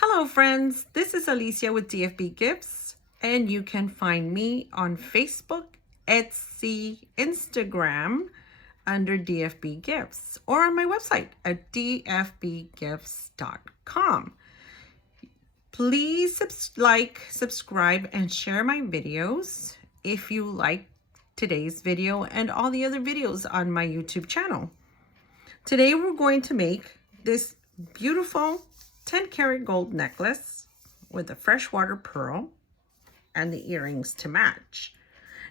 Hello friends, this is Alicia with DFB Gifts, and you can find me on Facebook, Etsy, Instagram under DFB Gifts, or on my website at dfbgifts.com. Please subscribe, and share my videos if you like today's video and all the other videos on my YouTube channel. Today we're going to make this beautiful 10-karat gold necklace with a freshwater pearl and the earrings to match.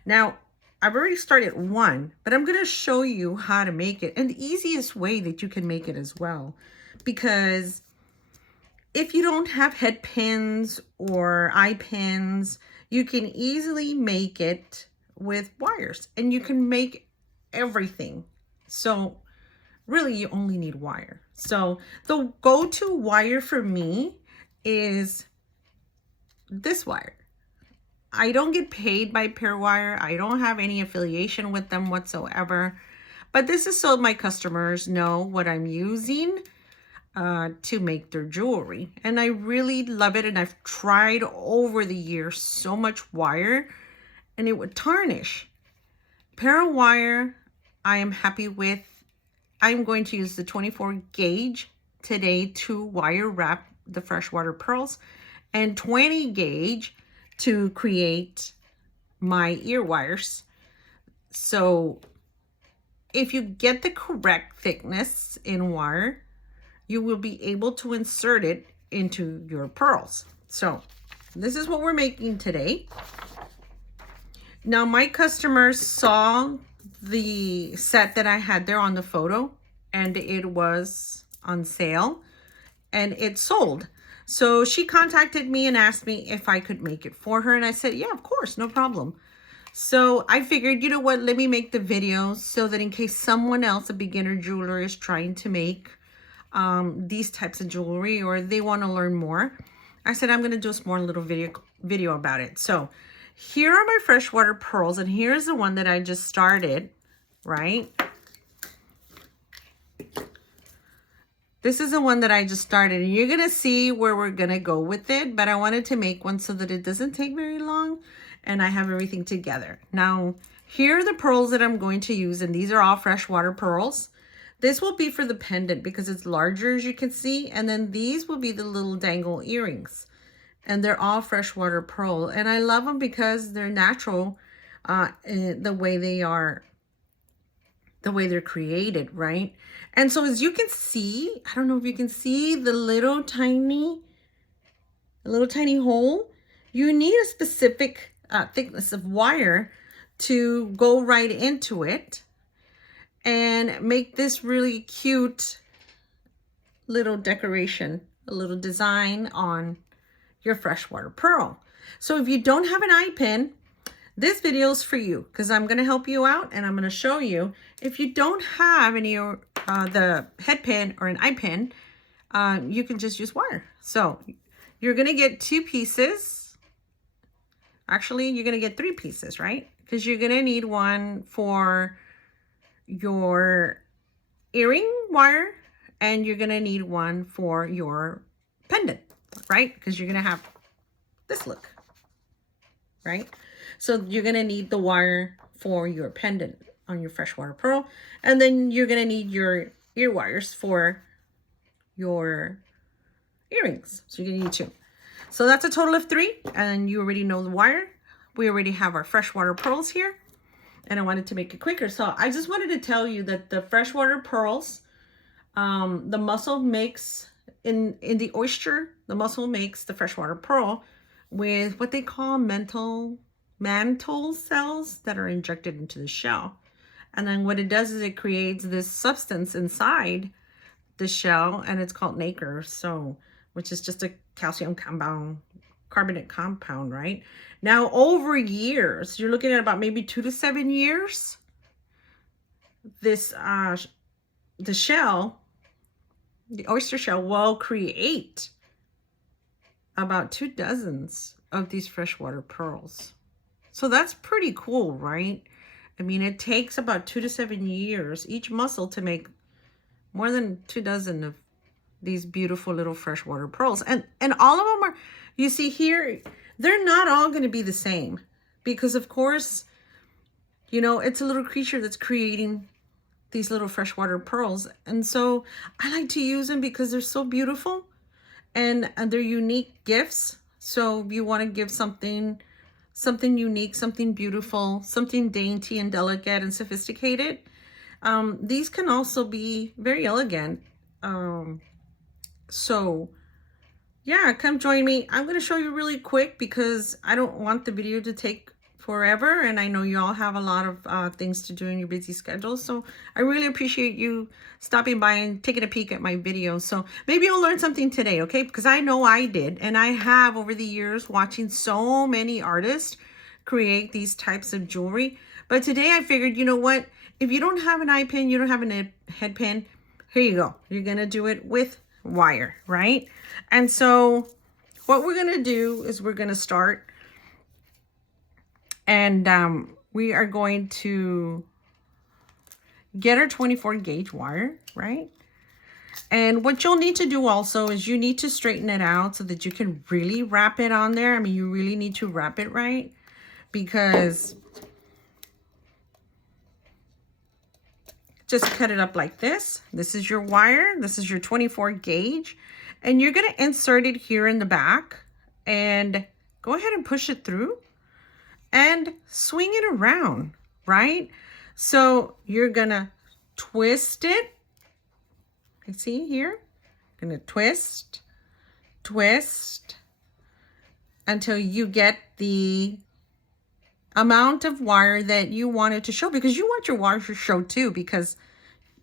Now, I've already started one, but I'm going to show you how to make it and the easiest way that you can make it as well. Because if you don't have head pins or eye pins, you can easily make it with wires and you can make everything. So really, you only need wire. So the go-to wire for me is this wire. I don't get paid by Pairwire. I don't have any affiliation with them whatsoever. But this is so my customers know what I'm using to make their jewelry. And I really love it. And I've tried over the years so much wire and it would tarnish. Pairwire, I am happy with. I'm going to use the 24 gauge today to wire wrap the freshwater pearls and 20 gauge to create my ear wires. So if you get the correct thickness in wire, you will be able to insert it into your pearls. So this is what we're making today. Now my customers saw the set that I had there on the photo and it was on sale and it sold. So she contacted me and asked me if I could make it for her. And I said, yeah, of course, no problem. So I figured, you know what, let me make the video so that in case someone else, a beginner jeweler, is trying to make these types of jewelry or they want to learn more, I said, I'm going to do a small little video about it. So here are my freshwater pearls, and here's the one that I just started, right? This is the one that I just started, and you're going to see where we're going to go with it, but I wanted to make one so that it doesn't take very long, and I have everything together. Now, here are the pearls that I'm going to use, and these are all freshwater pearls. This will be for the pendant because it's larger, as you can see, and then these will be the little dangle earrings. And they're all freshwater pearl. And I love them because they're natural, the way they are, the way they're created, right? And so as you can see, I don't know if you can see the little tiny hole. You need a specific thickness of wire to go right into it and make this really cute little decoration, a little design on your freshwater pearl. So if you don't have an eye pin, this video is for you because I'm going to help you out and I'm going to show you. If you don't have any the head pin or an eye pin, you can just use wire. So you're going to get 2 pieces. Actually, you're going to get 3 pieces, right? Because you're going to need one for your earring wire and you're going to need one for your pendant, right? Because you're going to have this look, right? So you're going to need the wire for your pendant on your freshwater pearl. And then you're going to need your ear wires for your earrings. So you're going to need 2. So that's a total of 3. And you already know the wire. We already have our freshwater pearls here. And I wanted to make it quicker. So I just wanted to tell you that the freshwater pearls, the mussel makes, in the oyster, the mussel makes the freshwater pearl with what they call mantle cells that are injected into the shell. And then what it does is it creates this substance inside the shell, and it's called nacre, so which is just a calcium carbonate compound, right? Now over years, you're looking at about maybe 2 to 7 years, this the shell, the oyster shell, will create about 2 dozens of these freshwater pearls. So that's pretty cool, right? I mean, it takes about 2 to 7 years each mussel to make more than 2 dozen of these beautiful little freshwater pearls. And all of them are, you see here, they're not all going to be the same because of course, you know, it's a little creature that's creating these little freshwater pearls. And so I like to use them because they're so beautiful and they're unique gifts. So if you want to give something unique, something beautiful, something dainty and delicate and sophisticated, these can also be very elegant. So yeah, come join me. I'm going to show you really quick because I don't want the video to take forever, and I know you all have a lot of things to do in your busy schedule. So I really appreciate you stopping by and taking a peek at my video. So maybe you'll learn something today, okay? Because I know I did, and I have over the years watching so many artists create these types of jewelry. But today I figured, you know what? If you don't have an eye pin, you don't have a head pin, here you go. You're going to do it with wire, right? And so what we're going to do is we're going to start, and we are going to get our 24 gauge wire, right? And what you'll need to do also is you need to straighten it out so that you can really wrap it on there. I mean, you really need to wrap it right, because just cut it up like this. This is your wire. This is your 24 gauge. And you're going to insert it here in the back and go ahead and push it through and swing it around, right? So you're going to twist it. You see here? Going to twist, twist until you get the amount of wire that you want it to show, because you want your wire to show too, because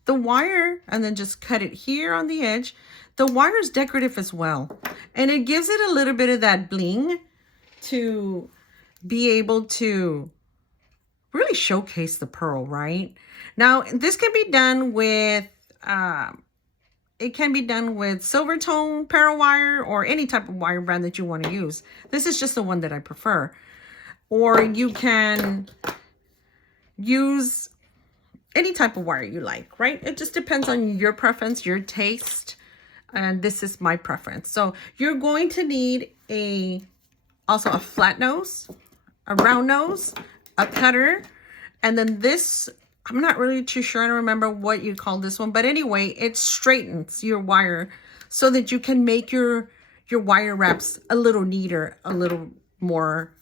the wire, and then just cut it here on the edge. The wire is decorative as well, and it gives it a little bit of that bling to be able to really showcase the pearl, right? Now, this can be done with, it can be done with silver tone pearl wire or any type of wire brand that you want to use. This is just the one that I prefer. Or you can use any type of wire you like, right? It just depends on your preference, your taste, and this is my preference. So you're going to need also a flat nose, a round nose, a cutter, and then this, I'm not really too sure, I don't remember what you call this one, but anyway, it straightens your wire so that you can make your wire wraps a little neater, a little more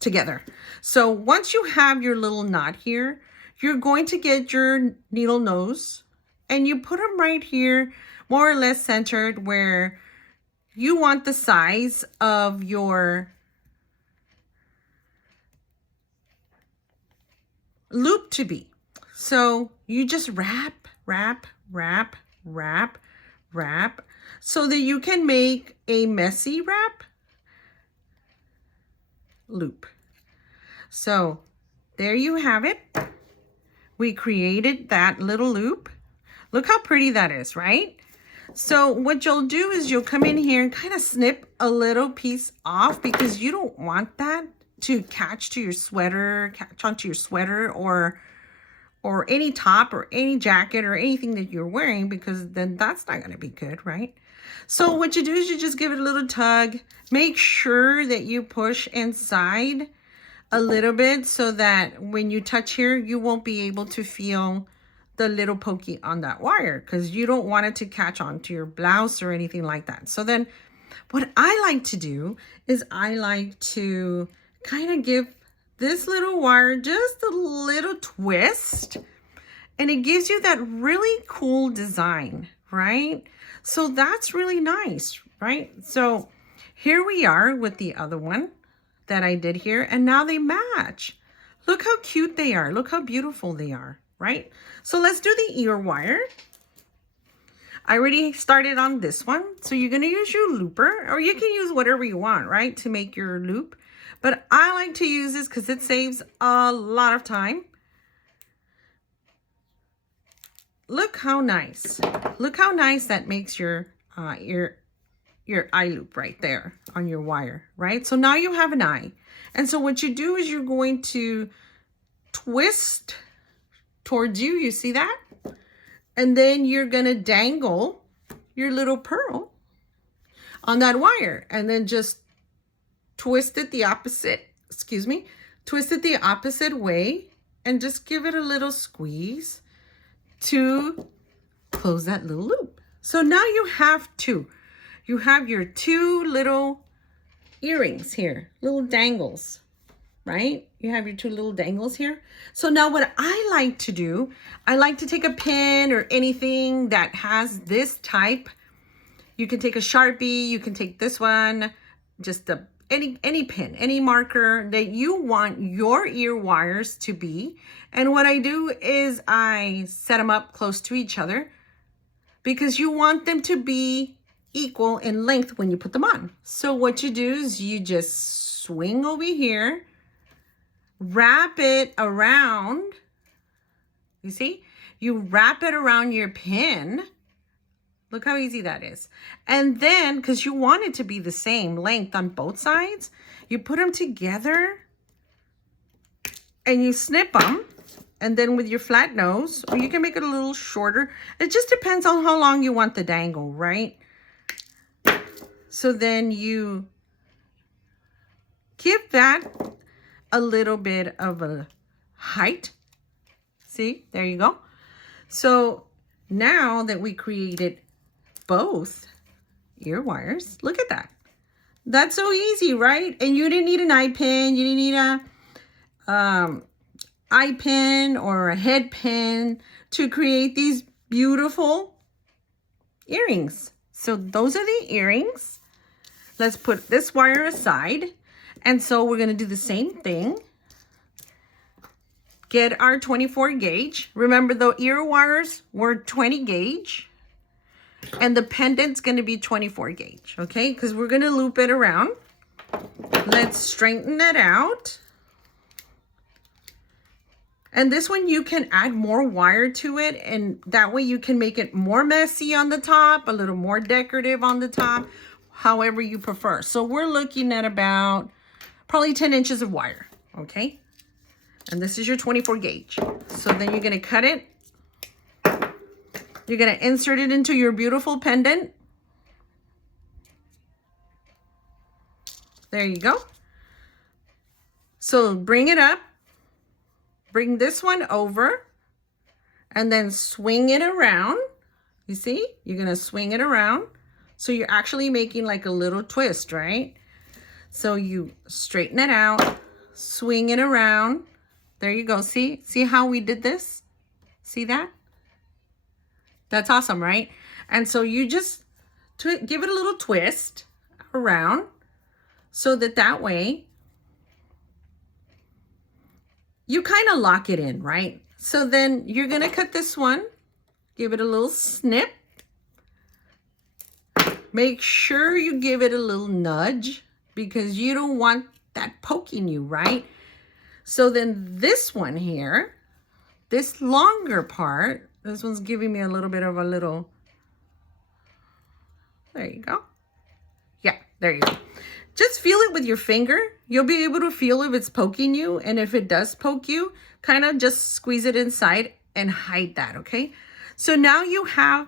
together. So once you have your little knot here, you're going to get your needle nose and you put them right here, more or less centered where you want the size of your loop to be. So you just wrap, wrap, wrap, wrap, wrap, so that you can make a messy wrap loop. So there you have it. We created that little loop. Look how pretty that is, right? So what you'll do is you'll come in here and kind of snip a little piece off, because you don't want that to catch to your sweater, catch onto your sweater or any top or any jacket or anything that you're wearing, because then that's not going to be good, right? So what you do is you just give it a little tug. Make sure that you push inside a little bit so that when you touch here, you won't be able to feel the little pokey on that wire, because you don't want it to catch onto your blouse or anything like that. So then what I like to do is I like to kind of give this little wire just a little twist, and it gives you that really cool design, right? So that's really nice, right? So here we are with the other one that I did here, and now they match. Look how cute they are. Look how beautiful they are, right? So let's do the ear wire. I already started on this one. So you're going to use your looper, or you can use whatever you want, right, to make your loop. But I like to use this because it saves a lot of time. Look how nice. Look how nice that makes your eye loop right there on your wire, right? So now you have an eye. And so what you do is you're going to twist towards you. You see that? And then you're going to dangle your little pearl on that wire, and then just twist it the opposite, twist it the opposite way, and just give it a little squeeze to close that little loop. So now you have two. You have your two little earrings here, little dangles, right? You have your two little dangles here. So now what I like to do, I like to take a pin or anything that has this type. You can take a Sharpie, you can take this one, just any pin, any marker that you want your ear wires to be. And what I do is I set them up close to each other because you want them to be equal in length when you put them on. So what you do is you just swing over here, wrap it around, you see? You wrap it around your pin. Look how easy that is. And then, because you want it to be the same length on both sides, you put them together and you snip them. And then with your flat nose, or you can make it a little shorter. It just depends on how long you want the dangle, right? So then you give that a little bit of a height. See, there you go. So now that we created both ear wires, look at that. That's so easy, right? And you didn't need an eye pin. You didn't need a eye pin or a head pin to create these beautiful earrings. So those are the earrings. Let's put this wire aside. And so we're going to do the same thing. Get our 24 gauge. Remember, the ear wires were 20 gauge. And the pendant's going to be 24 gauge, okay? Because we're going to loop it around. Let's straighten that out. And this one, you can add more wire to it. And that way you can make it more messy on the top, a little more decorative on the top, however you prefer. So we're looking at about probably 10 inches of wire, okay? And this is your 24 gauge. So then you're going to cut it. You're going to insert it into your beautiful pendant. There you go. So bring it up. Bring this one over. And then swing it around. You see? You're going to swing it around. So you're actually making like a little twist, right? So you straighten it out. Swing it around. There you go. See? See how we did this? See that? That's awesome, right? And so you just give it a little twist around so that way you kind of lock it in, right? So then you're going to cut this one, give it a little snip. Make sure you give it a little nudge because you don't want that poking you, right? So then this one here, this longer part, this one's giving me a little bit of a little, there you go. Yeah, there you go. Just feel it with your finger. You'll be able to feel if it's poking you. And if it does poke you, kind of just squeeze it inside and hide that, okay? So now you have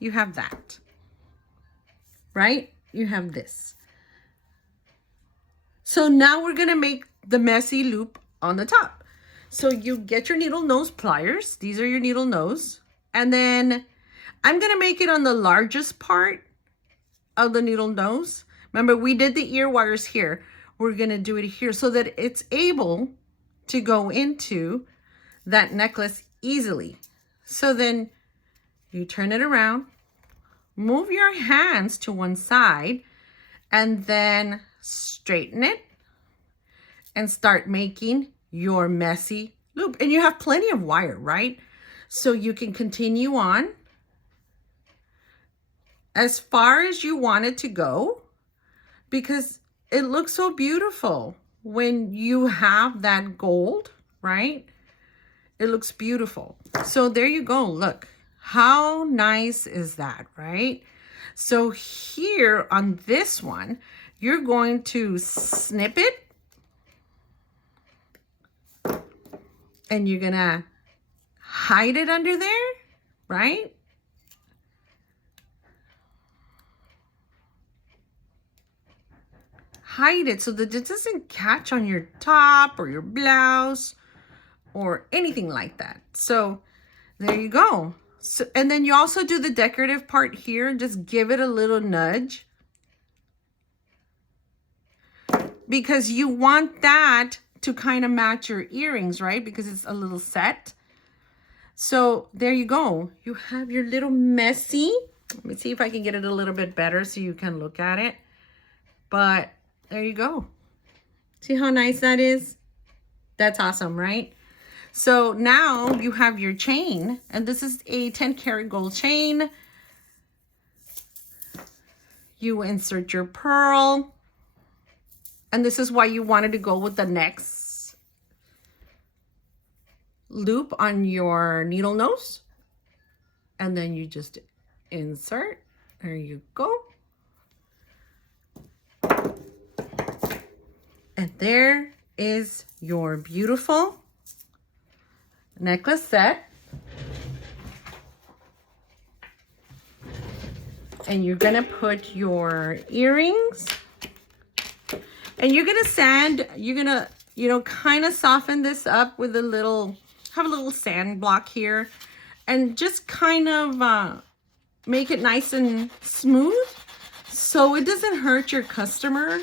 that, right? You have this. So now we're gonna make the messy loop on the top. So you get your needle nose pliers. These are your needle nose. And then I'm going to make it on the largest part of the needle nose. Remember, we did the ear wires here. We're going to do it here so that it's able to go into that necklace easily. So then you turn it around, move your hands to one side, and then straighten it and start making your messy loop. And you have plenty of wire, right? So you can continue on as far as you want it to go because it looks so beautiful when you have that gold, right? It looks beautiful. So there you go. Look, how nice is that, right? So here on this one, you're going to snip it. And you're going to hide it under there, right? hide it so that it doesn't catch on your top or your blouse or anything like that. So there you go. So, and then you also do the decorative part here and just give it a little nudge, because you want that to kind of match your earrings, right? Because it's a little set. So there you go. You have your little messy. Let me see if I can get it a little bit better so you can look at it. But there you go. See how nice that is? That's awesome, right? So now you have your chain, and this is a 10 karat gold chain. You insert your pearl, and this is why you wanted to go with the next loop on your needle nose. And then you just insert. There you go. And there is your beautiful necklace set. And you're gonna put your earrings, and you're gonna sand, you're gonna, you know, kind of soften this up with a little, have a little sand block here, and just kind of make it nice and smooth so it doesn't hurt your customer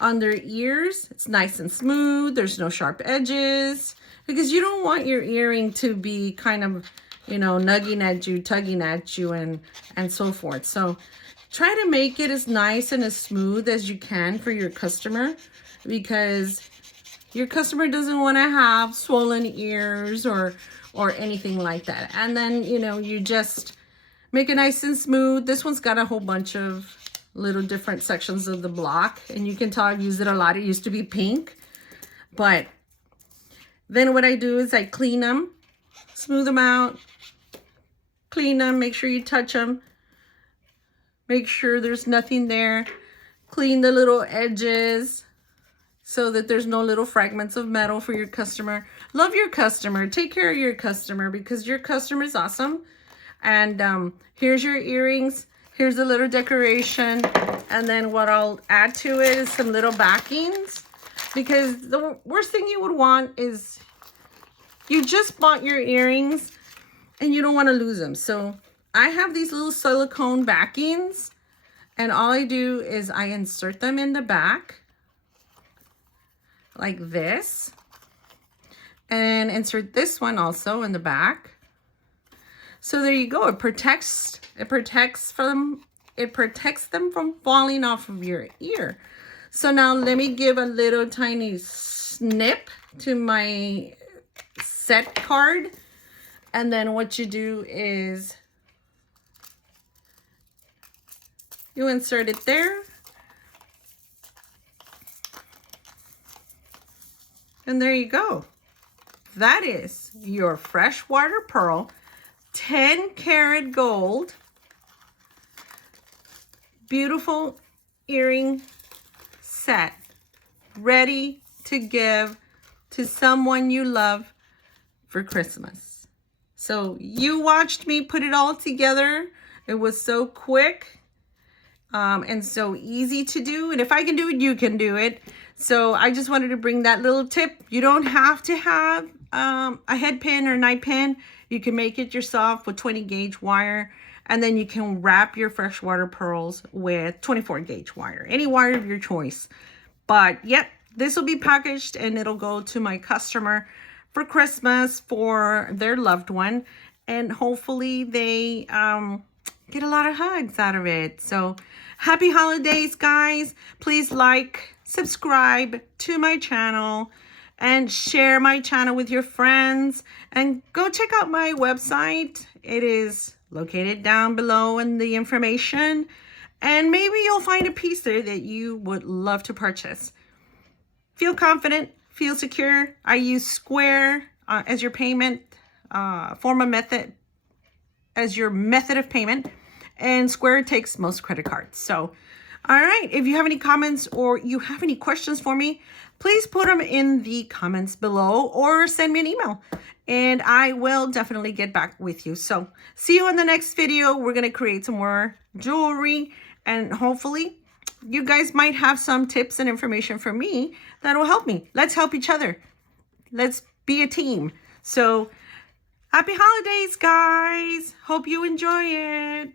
on their ears. It's nice and smooth. There's no sharp edges, because you don't want your earring to be kind of, you know, nugging at you, tugging at you, and so forth. So try to make it as nice and as smooth as you can for your customer, because your customer doesn't want to have swollen ears or anything like that. And then, you know, you just make it nice and smooth. This one's got a whole bunch of little different sections of the block, and you can tell I've used it a lot. It used to be pink, but then what I do is I clean them, smooth them out, clean them, make sure you touch them, make sure there's nothing there, clean the little edges so that there's no little fragments of metal for your customer. Love your customer. Take care of your customer, because your customer is awesome. And here's your earrings. Here's a little decoration. And then what I'll add to it is some little backings, because the worst thing you would want is you just bought your earrings and you don't want to lose them. So I have these little silicone backings, and all I do is I insert them in the back like this, and insert this one also in the back. So there you go. It protects them from falling off of your ear. So now let me give a little tiny snip to my set card. And then what you do is you insert it there. And there you go. That is your Freshwater Pearl 10 karat gold beautiful earring set, ready to give to someone you love for Christmas. So you watched me put it all together. It was so quick and so easy to do. And if I can do it, you can do it. So I just wanted to bring that little tip. You don't have to have a head pin or night pin. You can make it yourself with 20 gauge wire. And then you can wrap your Freshwater Pearls with 24 gauge wire. Any wire of your choice. But yep, this will be packaged and it'll go to my customer for Christmas for their loved one. And hopefully they get a lot of hugs out of it. So happy holidays, guys. Please like, subscribe to my channel, and share my channel with your friends. And go check out my website. It is located down below in the information. And maybe you'll find a piece there that you would love to purchase. Feel confident, feel secure. I use Square as your payment method of payment. And Square takes most credit cards. So, all right, if you have any comments or you have any questions for me, please put them in the comments below or send me an email and I will definitely get back with you. So see you in the next video. We're going to create some more jewelry and hopefully you guys might have some tips and information for me that will help me. Let's help each other. Let's be a team. So happy holidays, guys. Hope you enjoy it.